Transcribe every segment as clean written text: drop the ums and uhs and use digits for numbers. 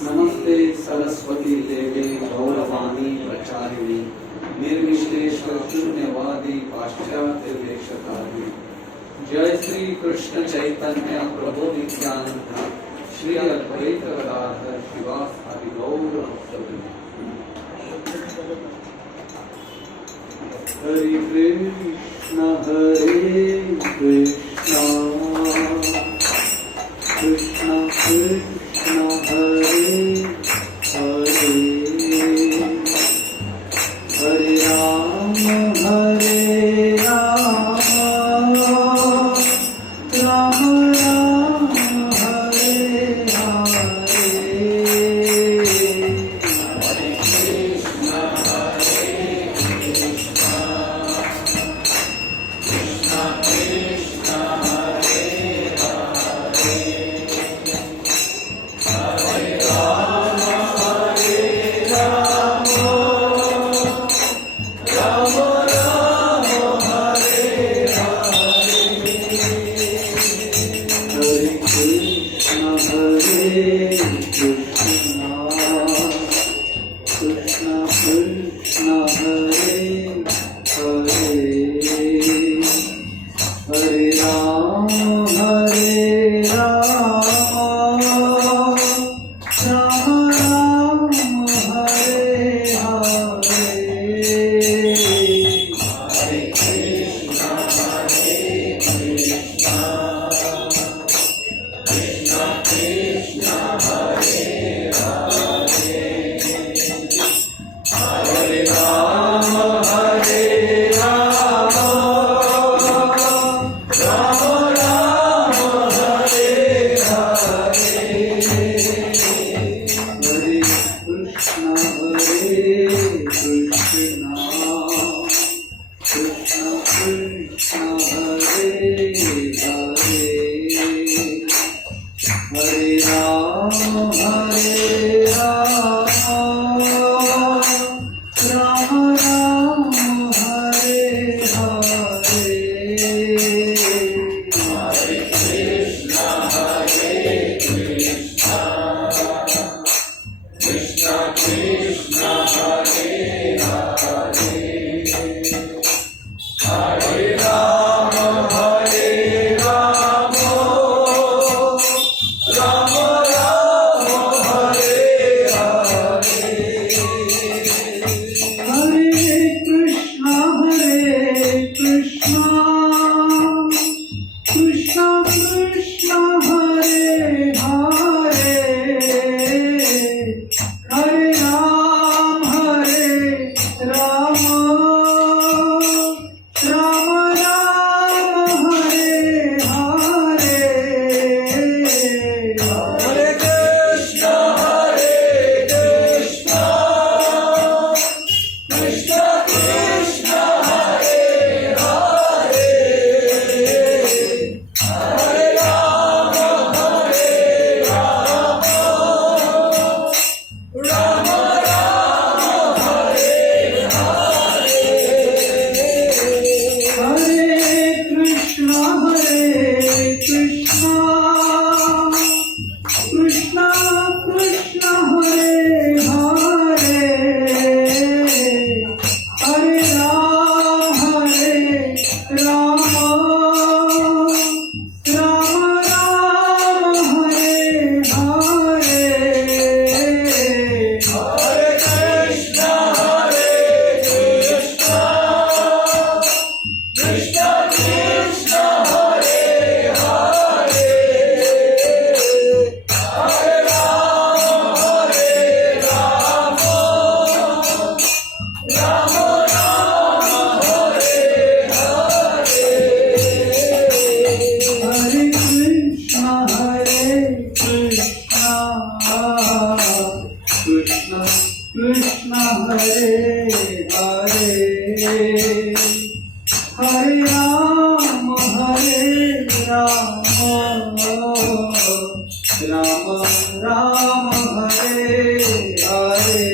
नमस्ते सरस्वती देवे गौरवाणी प्रचारिणी निर्विशेष शून्यवादी पाश्चात्य देशकारी। जय श्री कृष्ण चैतन्य प्रभु नित्यानंद श्री अद्वैत गदाधर शिवासादि गौर भक्तवृंद। हरे कृष्ण कृष्ण कृष्ण हरे हरे, हरे Ram Ram Ram Hare Hare.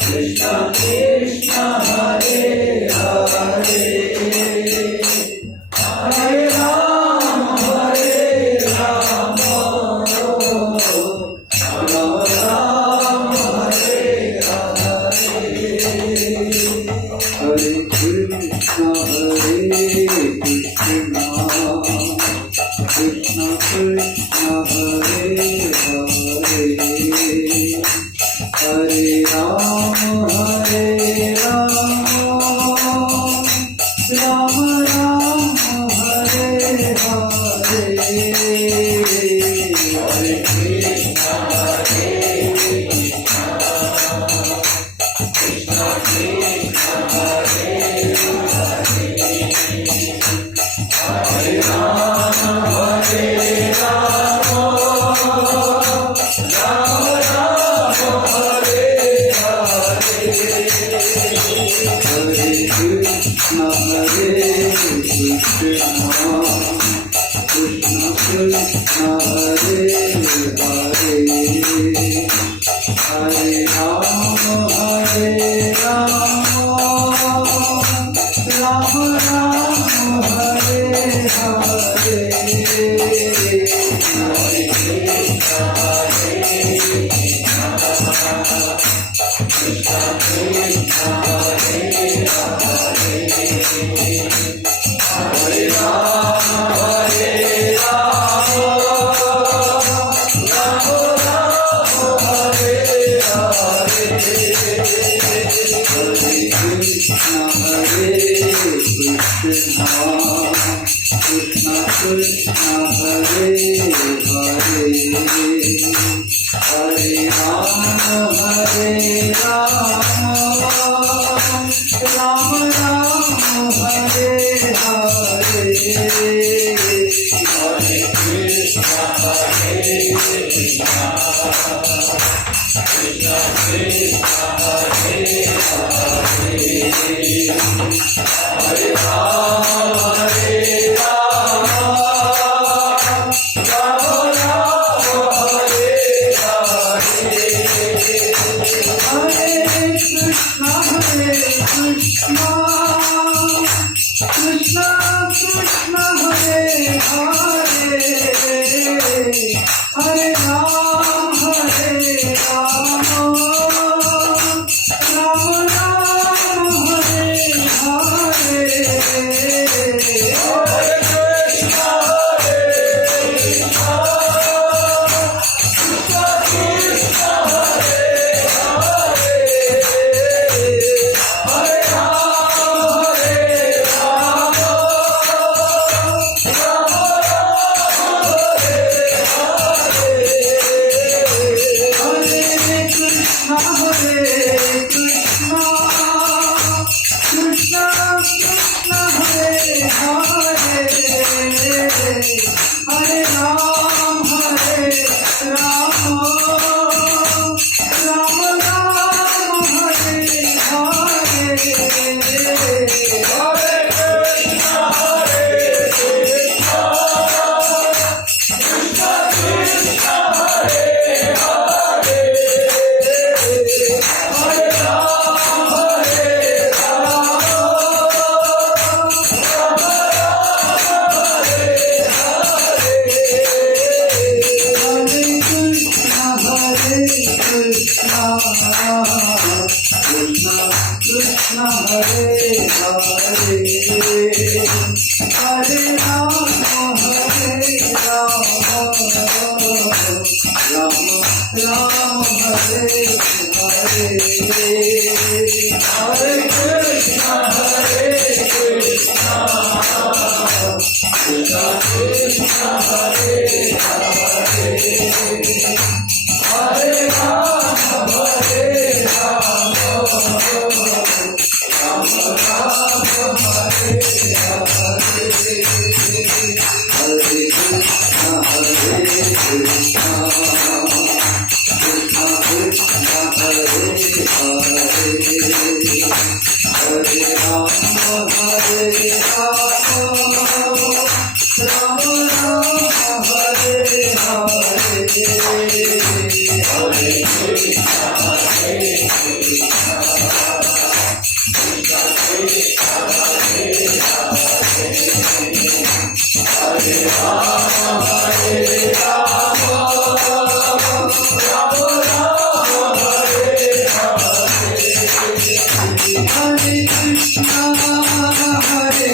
Krishna Krishna Hare Hare Krishna Krishna Hare Hare Hare Rama Rama Rama Hare Hare Hare Krishna Krishna Krishna Hare Hare Rama Krishna Hare Krishna Krishna Krishna Hare Hare Hare Rama Rama Rama Hare Hare Hare Krishna Krishna Krishna Hare Hare Rama Krishna Hare Krishna Krishna Krishna Hare Hare Hare Rama Rama Rama Hare Hare Hare Krishna Krishna Krishna Hare Hare Rama Hare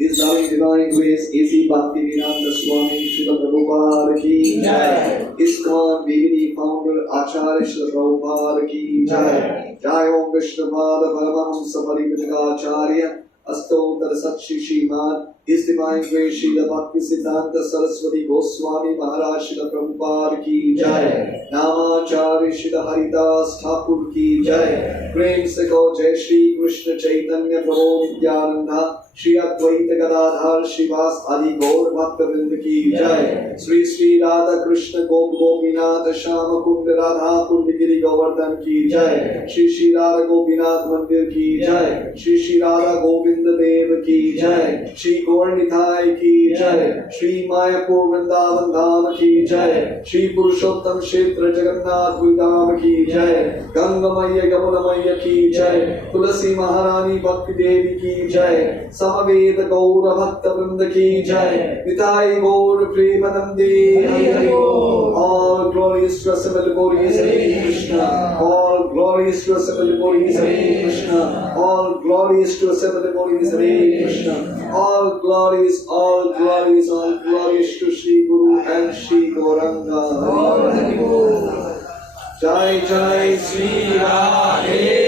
His loving divine grace, A.C. Bhaktivedanta Swami Srila Prabhupada ki Jai. ISKCON BVD founder Acharya Srila Prabhupada ki Jai. Jai Om Vishnupada Paramahamsa Paripitaka Acharya Astotar Satshi Shriman, His Divine Grace Srila Bhakti Siddhanta Saraswati Goswami Maharaj Srila Prabhupada Ki Jai, Namacharya Srila Haridas Thakur Ki Jai, Prem Se Go Jai Shri Krishna Chaitanya Prabhu Nityananda, Shri Advaita Gadadhar Srivas Adi Gaur Bhaktavinda Ki Jai, Sri Sri Radha Krishna Gop Gopinath Shama Kunda Radha Kunda Giri Govardhan Ki Jai, Shri Shri Radha Gopinath Mandir Ki Jai, Shri Shri Radha Govinda Dev Ki Jai, Shri Gaur Nithai Ki Jai, Shri Mayapur Vrindavan Dham Ki Jai, Shri Purushottam Kshetra Jagannath Dham Ki Jai, Ganga Maya Yamuna Maya Ki Jai, Tulasi Maharani Bhakti Devi Ki Jai, Samaveda Gaura Bhakta Vrinda Ki Jai, Nithai Gaur Premanande Hari Om. All glorious to assembled devotees Hare Krishna, all glorious to assembled devotees Hare Krishna, all glorious to assembled devotees Hare Krishna, all glorious to Shri Guru and Shri Gauranga. Jai Jai Shri Radhe